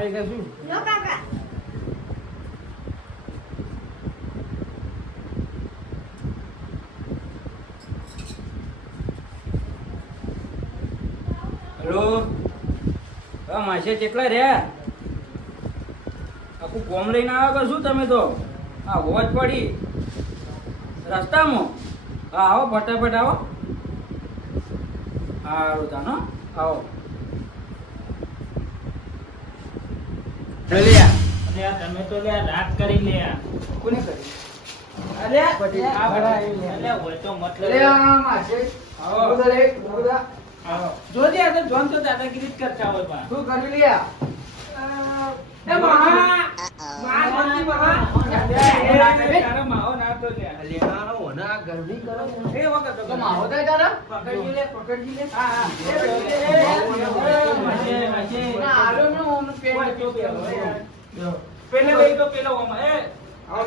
આવે લો કાકા. હેલો? હા માસે કેટલા રહ્યા? આખું કોમ લઈને આવ્યા શું તમે તો? હા હોજ પડી. રસ્તામાં? હા આવો ફટાફટ આવો. સારું તાનો. આવો. લ્યા અરે આ તમે તો લે રાત કરી લે આ. કોને કરી અલ્યા પછી આ ભરા આવી લે. અલ્યા હોય તો મતલબ અલ્યા માસે આવો. બધા લે બધા આવો. જોજે આ જોન તો દાદાગીરી જ કરતા હોય પા. શું કરી લ્યા એ મહા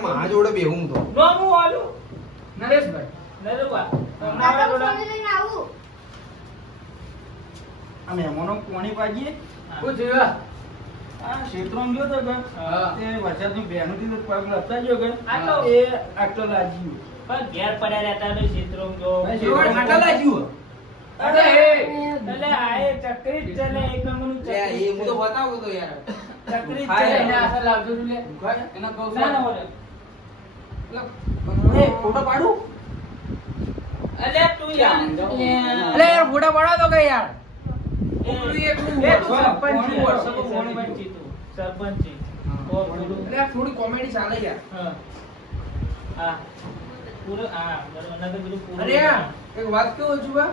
મહા જોડે બેહું તો નરેશભાઈ આ મહેમાનો કોણી પાજીએ હા. ક્ષેત્રમાં ગયો તો કે તે વરસાદનું બેનું થી પગ લપતા ગયો કે? એ આટલો લાગ્યું. પણ ઘેર પડ્યા રહેતા ને ક્ષેત્રોમાં જો. આટલો લાગ્યું અરે એટલે આ એ ચક્રી જ એક નંબરનું ચક્રી જ ચાલે. બતાવું તો યાર. ચક્રી જ એને આશા લાવજો લે. એના કહું ના, ના, ઓલે. એ ફોટો પાડું? અલ્યા તું યાર. અલે યાર ફોટો પાડો તો કે યાર. થોડી કોમેડી ચાલે યાર હા. હા. પૂરું, હા, બરોબર. ના તો પેલું પૂરું. અરે એક વાત કેવું છું આ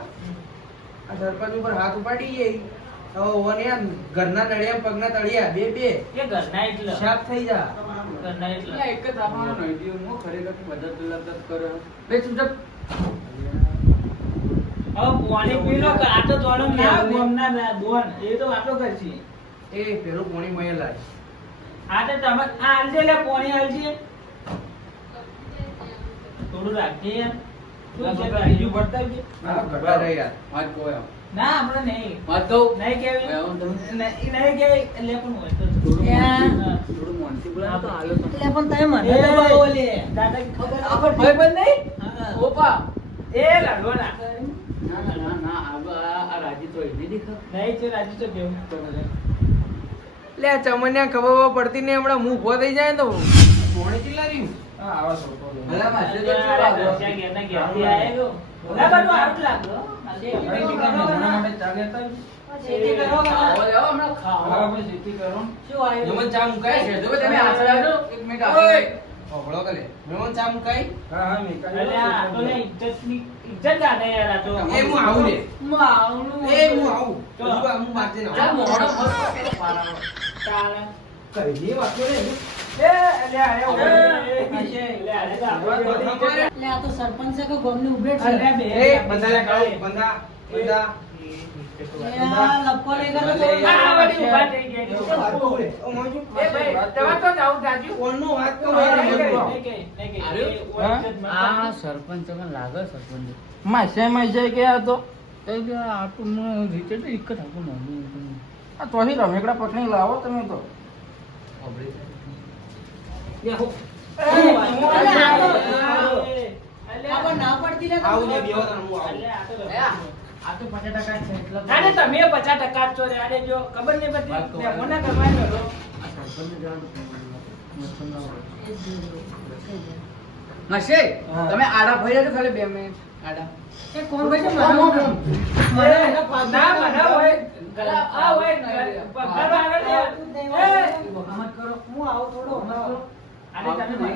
સરપંચ ઉપર હાથ ઉપાડી ગઈ હવે ઓને આમ ઘરના નળિયા પગના તળિયા બે બે એ ઘરના એટલે. શાક થઈ જા ઘરના એટલે. એક જ હું ખરેખર મદદ લગત કરે બે પાણી પી લો કે આ તો દોડો ના ગોમના ના દોન. એ તો વાતો કરશે. એ પેલું પોણી મય લાય આ તો તમે આ આલજે લે પાણી આલજે. થોડું રાખજે? બીજું ભરતા આવજે. ના ઘરડા રહે યાર વાત એમ ના આપણે નહીં વાત કહું નહીં કેવી નહીં નહીં કેવી એટલે પણ હોય તો થોડું. મોનથી- બોલાવો તો તો. એટલે પણ તમે મને દબાવો લે. દાદા ખબર આપણે ભાઈબંધ નહીં? હા. ઓપા એ લાડવો ના ના ના ના ના આ- રાજી તો એની દેખા નહીં છે રાજુ તો કેવું લે આ ચમનિયા ખબર પડતી નહીં હમણાં મું ઊભો થઈ જાય ને તો કોણે ચીલા રહ્યું હા આવા છોકરો ભલા માસે તો આવ્યો. ઘેરના ઘેરથી આયેલો. ના, જ લાગે, હો. હવે બીજા મહેમાનો માટે ચા લેતા આવજો. ખેતી કરો ના? હમણાં ખાવા. હા, ખેતી કરો. શું? મહેમાન ચા મુકાય છે જો તમે હા, આશા રાખજો એક મિનિટ આશા ઓય! રાખજો. હોભળો કરે મહેમાન ચા મુકાઈ હા હા મેં અલે આ તો લે ઇજ્જતની- ઇજ્જત કાઢે યાર આ તો. એ હું આવું લે હું આવું. એ હું આવું તો. હું વાંચીને ચાલ, આવું. મોઢો મસ્ત પાડો. ચાલે. કરી વાતો રે એ, અલે અરે, ઓય. અલે અરે, તો આપણે જોડે એટલે આ તો સરપંચ છે કે છે બે. બંધા લે બંધા ગયો ગયા સરપંચ તમને લાગે સરપંચ. માસે માસે કે તો? એ કે આપણું રીતે એક જ આપણું આ તો અહીં રમેકડા પકડી લાવો તમે તો. ના આવું લે બેહો હું આવું. અલે, આ તો આ તો પચાસ ટકા છે એટલે અરે તમે પચાસ ટકા જ છો રે અરે જો ખબર નહીં પડતી કહું. મોના કરવાનો હતો. નશે તમે આડા ભરી રહ્યા ખાલી બે મિનિટ આડા એ કોણ ભાઈ છે. મારા ના મને હોય આ હોય પગાર આગળ યાર. કરો હું આવું થોડો વખામત તમે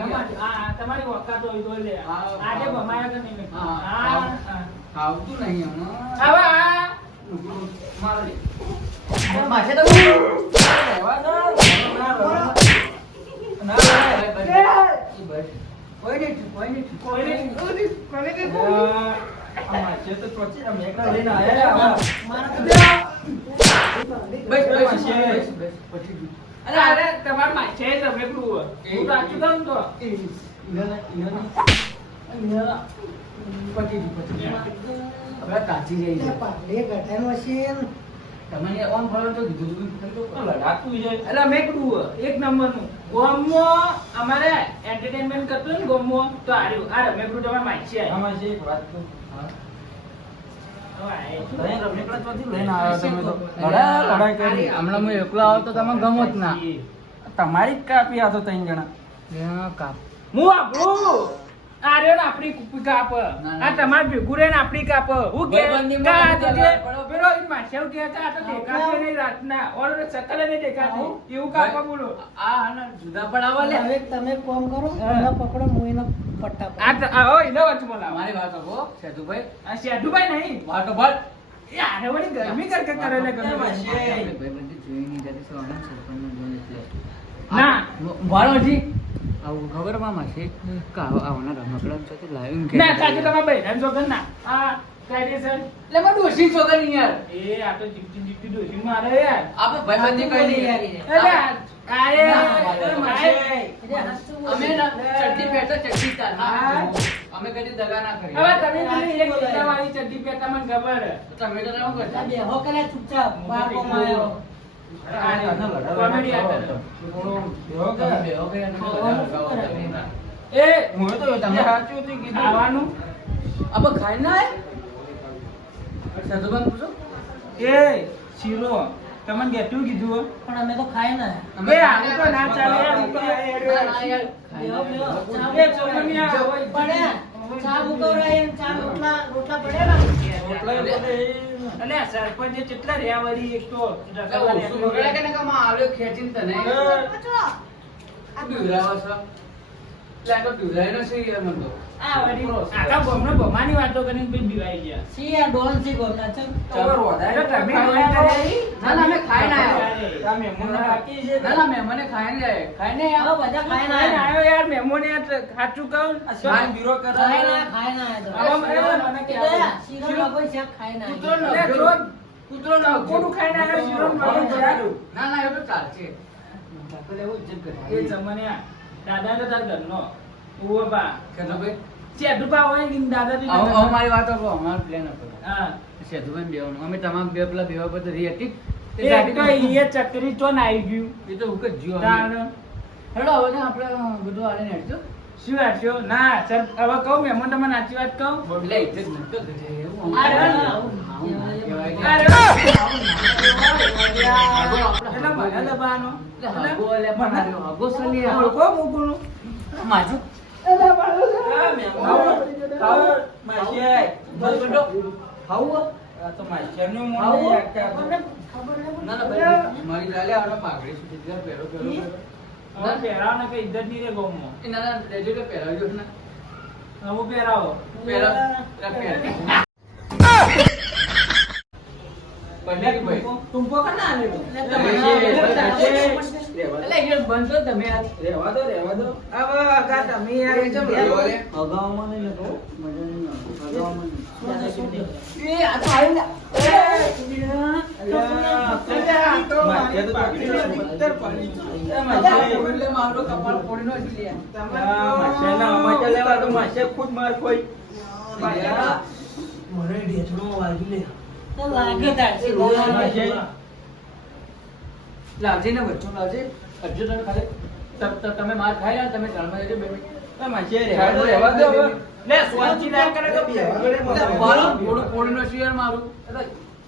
તમારી વખત હોય તો લે આજે ભમાયા કે નહીં. હા. આવતું નહીં હમણાં હવે આ મારો તો રહેવા દો. ના, બસ. કોઈ નહીં કોઈ નહીં કોઈ નહીં. કોને કીધું? આ આ માસે તો પછી આ મેઘના લઈને આયા મારા બસ, બસ. પછી અરે અરે તમારા માં છે જ રમેકડું હોય. હું સાચું કહું તો. પતી ગયું, પતી હવે કાચી જાય છે. પાટલી ગઠાનું હશે તમને ઓમ ફરવા તો કીધું તું. લડાતું છે. એટલે મેં કીધું એક નંબરનું. ગોમમાં અમારે એન્ટરટેનમેન્ટ કરતું ને ગોમમાં તો આર્યું આ રમે કીધું તમારે માહિતી આવી આમાં છે એક વાત તો હા. હવે આ લઈને રમણીકડા ચોથી લઈને આવ્યા તમે તો. લડાઈ લડાઈ કરી. હમણાં હું એકલો આવો તો તમે ગમો જ ના. તમારી જ કાપી આ તો ત્રણ જણા. કાપ. હું આપણું આર્યો ને આપણી કુપી કાપ. આ તમારે ભેગું રહે ને આપણી કાપ. હું કે. પેલો ઈ માછેવ કે હતા, આ તો દેખાતો નહીં રાતના. ઓર તો શકલ નહીં દેખાતી. એવું કાપ બોલો. આ હે ને જુદા પણ લે. હવે તમે કોમ કરો હા. એને પકડો હું એને પટ્ટા આ તો- આ હોય ને વચમાં લાવો. મારી વાત હો સેતુભાઈ આ શેઠુભાઈ નહીં. વાટો ભાટ યાર વળી ગરમી કરકે કર લે ગમે માસી. માસી. જોઈ નહીં જતી સોના સરપંચને જોઈ ના. ભાણોજી, આવું ખબરમાં છે કે આવા- રમકડા તે લાવ્યું કે ના કાજુ તમારા બહેરાન છોકરા ના. આ કાયદેસર એટલે મારું ડોશી છોકરા નહીં યાર. એ આ તો જીપતી જીપતી ડોશી મારે યાર. આપણે ભાઈબંધી કઈ નહીં યાર. એટલે આ- આ એ- ના, આ- અમે ચડ્ડી પહેરતા ચડ્ડી ચાલ. અમે કદી દગા ના કરી હવે તમે પેલી એક ચડ્ડી પહેરતા મને ખબર તમે તો ના કરતા? બેહો કરે ચૂપચાપ. બાપો માયો. એ હું તો સાચું કીધું ખાવાનું આપણે ખાઈ ના આય? પૂછો એ શીરો તમને ગેટું કીધું? પણ અમે તો ખાય ને આવું તો ચાલે યાર, હું તો યાર. ચા ચા રોટલા રોટલા પડ્યા ને અલે આ સરપંચે કેટલા રહ્યા વળી એક તો એટલે કે નકર આવ્યો ખેંચીને તને. બીવડાવો છો? તો યાર મને તો. આ વળી આખા ભમાની વાતો કરીને પછી ગયા સી યાર બોલ સી ગોમના તમે ના, ના, ખાઈને આવ્યા. આ બાકી છે. ના, ના, મહેમાને ખાઈને જાય. ખાઈને હા બધા ખાઈને આવ્યો યાર મહેમાને યાર કહું ખાઈને બીરો કરે. ખાય ના ખાય ના મને- મને શીરો બાબો શાક ખાય ના કૂતરો ન અલે, કૂતરો. તો- કૂતરો ન કોનું ખાઈને આવ્યો શીરો ને મારું જગાડું. ના ના એવું તો ચાલશે એ જમાને દાદા તો તાર ઘરનો ઉવો બા સેતુભાઈ, ચેટુપા હોય કે દાદાજી આવો આવો મારી વાત અમારો પ્લેન હતો. હા બેવાનું. અમે તમામ બે પેલા બેવા પર તો રહી હતી. તે તો તો- ચકરી ચોન આવી ગયું. એ તો હુંક જ હેડો હવે આપણે બધું. શું ના સર હવે કહું તમને સાચી વાત કહું? માજુ. ખાવું હો? તમને ખબર ના, ના, ભાઈ, મારી લાલે આનો પાઘડી. પહેરો, પહેરો, ઇજ્જત રે ના, ના, કે પહેરાવજો ને. પહેરાવો. એટલે બંધ તો તમે. રહેવા દો રહેવા દો. હવે અગા તમે યાર એ ચમ અગાઉમાં નહીં લખો મજા નહીં આવે. અગાઉમાં નહીં. એ આ તો આવ્યું ને. એટલે મારો કપાળ ફોડી નો લે. બચ્ચો લાવજે અડજો ખાલી તમે માર ખાઈ રહ્યા તમે ત્રણમાં જજો બે મિનિટ. રહેવા દો હવે. લે સ્વાંચી ના કરે તો મારો ફોડું ફોડી મારું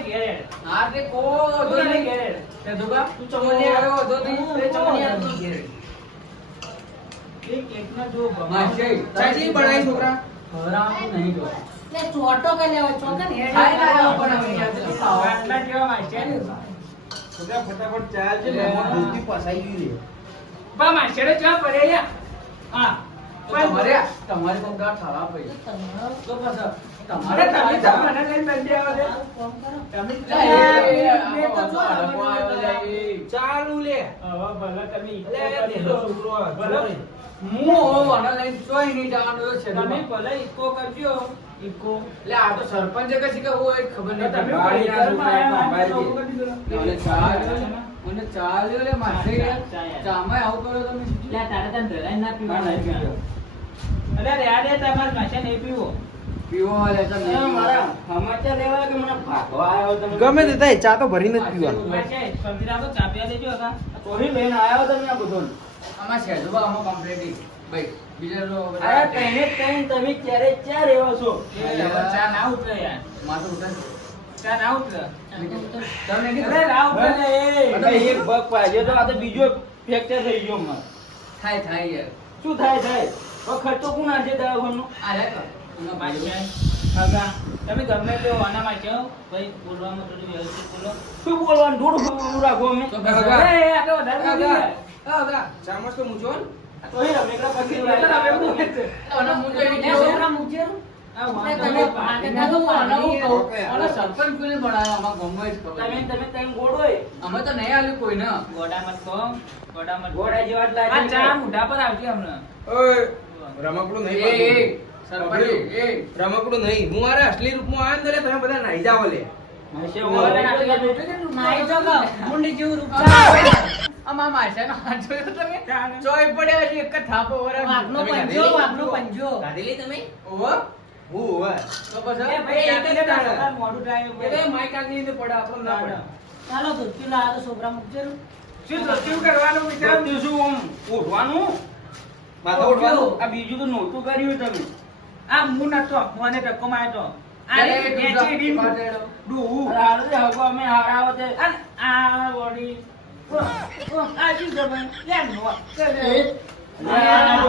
કે એ અગા હવે તમારી તું કો હેડ. છોકરા ને માસ્ટર ચા પડે હા તમારે તમારે અરે તમે તો મને લઈને બેસી આવો છો. કોમ કરો. તમે લે, એ, એ, બે તો જો આ રમત લોકો આવ્યો લે, એ. ચાલુ લે હવે ભલે તમે ઈકો લે, કરી ધીરો દો. છોકરો ભલે હું હોઉં, આને લઈને ચોય નહીં જવાનું તો છે તમે ભલે ઈકો કરજો ઈકો લે આ તો સરપંચે કશી કે હોય જ ખબર નહીં તમે. મને ચાલ્યો લે, માથે યાર. ચા યાર. ચામાં આવું કરો તમે લે, તારે તને ધરાઈ ના ના, પીવાનું. નહીં પીજો. અરે રેવા દે તમારે નહીં પીવો પીવો લે તમે એ મારા સમાચાર લેવા કે મને ભાગવા આવ્યો તમે? ગમે તે થાય ચા તો ભરીને જ પીવાનું. માસે, સમજી રાખો ચા પીવા દેજો કાકા. લઈને આવ્યો તમે આ બધું આમાં શેઠુબા આમાં કમ્પ્લીટ ભાઈ બીજા અરે કઈને કઈ તમે ક્યારે ક્યાં રહેવો છો? ચા ના ઉતરે યાર. માથું ઉઠે. ચા ના ઉતરે? તમને નહીં ના ઉતરે ને એ. ભાઈ, એક બગ પાડ્યો તો આ તો બીજો ફ્રેક્ચર થઈ ગયો મારે. થાય થાય યાર. શું થાય થાય? ખર્ચો કોણ આજે દવાખાનો આ લે તો. એમાં માસે, ભાઈ કાકા, તમે ગમે તે આનામાં કહો ભાઈ બોલવામાં થોડું વ્યવસ્થિત બોલો. શું બોલવાનું? થોડું બોલવું રાખો અમે. તો ચામચ નહીં. લે, કોઈ ના હું કહું. કહો. ગોળા જેવા મોઢા પર આવશે હમણાં. રમકડું નહીં રમકડું નહીં. હું મારા અસલી રૂપમાં આવ્યો ને તમે બધા નાઈ લે. જેવું ચાલો. ધોતી લાવો છોકરા મૂકજેરું. શું ધોતિયું કરવાનું વિચાર? ધોતી માથા ઉઠવાનું આ બીજું તો નોટું કર્યું તમે. આ હું નતો મને ધક્કો માર્યો અરે, હગો અમે હારાવો. આ. ઓ, ઓ, છે લે, નો.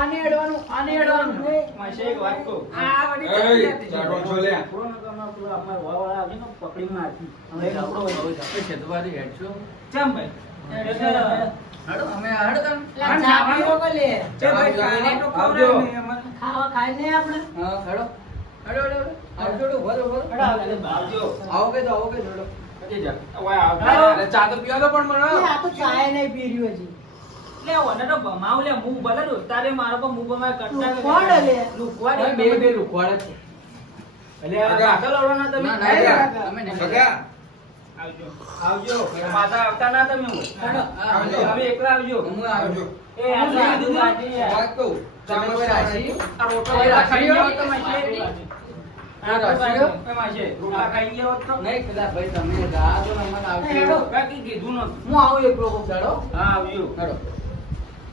આને અડવાનું આને અડવાનું માસે એક વાત કહું. આ વળી એય, ચડી જતી. ચાટો છો લે. આપણો ને તમે પેલો અમારો વાવાળા આવે પકડી મારતી. હવે હવે આપણો હવે જાઓ. છેદવાથી હેડશો. ચમ ભાઈ? ચા? ચે તો હા, ચા પીવા પણ મને. આ તો ચાય નહીં પી રહ્યો હજી. લે, ઓને તો ભમાવ લે, મું ભલે દોસ્તારે મારો ભમાય કરતા લે. લુખવાડ. બે બે લુખવાડ છે. એટલે આ કાકા. પાછળ તમે? ના, ના, તમે નહીં. કાકા આવજો આવજો પાછા આવતા ના તમે આવજો. આવજો. એકલા આવજો હું આવજો. એ આપણે આ દૂધ વાંચી યાર. વાત કહું તમે ચામચ આ રોટલો ખાઈ ગયો તો તો માસી માસી. એવી? આ કોઈ રાશિ રાશિ રોટલા ખાઈ ગયા તો નહીં, પેલા ભાઈ તમે જા ને અમને આવજો. કીધું નતું. હું આવું એકલો કોક દાડો. હા આવજો હેડો.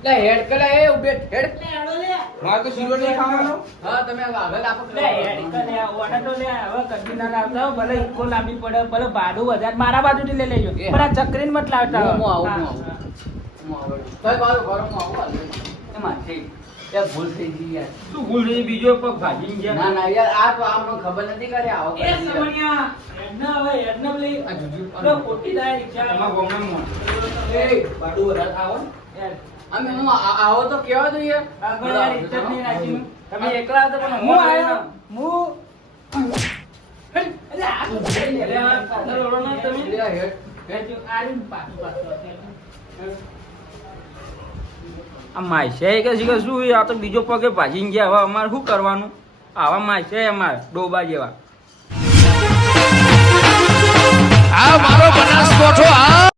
લે, હેડ કલે એ ઉભે, હેડ. લે, હેડો લે. મારે તો શીરો નહીં ખાવાનો હા, તમે આગળ આપો. લે, હેડ, કલે તો લે, હવે કદી ના લાવતા ભલે ઇકો લાંબી પડે ભલે ભાડું વધારે મારા બાજુથી લઈ લેજો પણ આ ચકરીને મત લાવતા હું- આવું, હું આવું. હું આવું. તોય મારું ઘર હું આવું હાલ. એમાં થઈ. યાર, ભૂલ થઈ ગઈ યાર. શું ભૂલ થઈ? બીજો પગ ભાગી ગયા ના, ના, યાર, આ તો આમ ખબર નથી કરે આવો એ સમણિયા, એડના હવે, એડના લઈ. આ જુજુ. ખોટી થાય રિક્ષા. એમાં ગામના મોણ. એ, બાડુ વધારે ખાવો યાર, અમે હું આવો તો કેવા જોઈએ તમે એકલા હતા પણ હું આવ્યો. હું આ તો બીજો પગે ભાજી ગયા. હવે અમારે શું કરવાનું? આવા માસે અમારે ડોબા જેવા. આ મારો બનાસ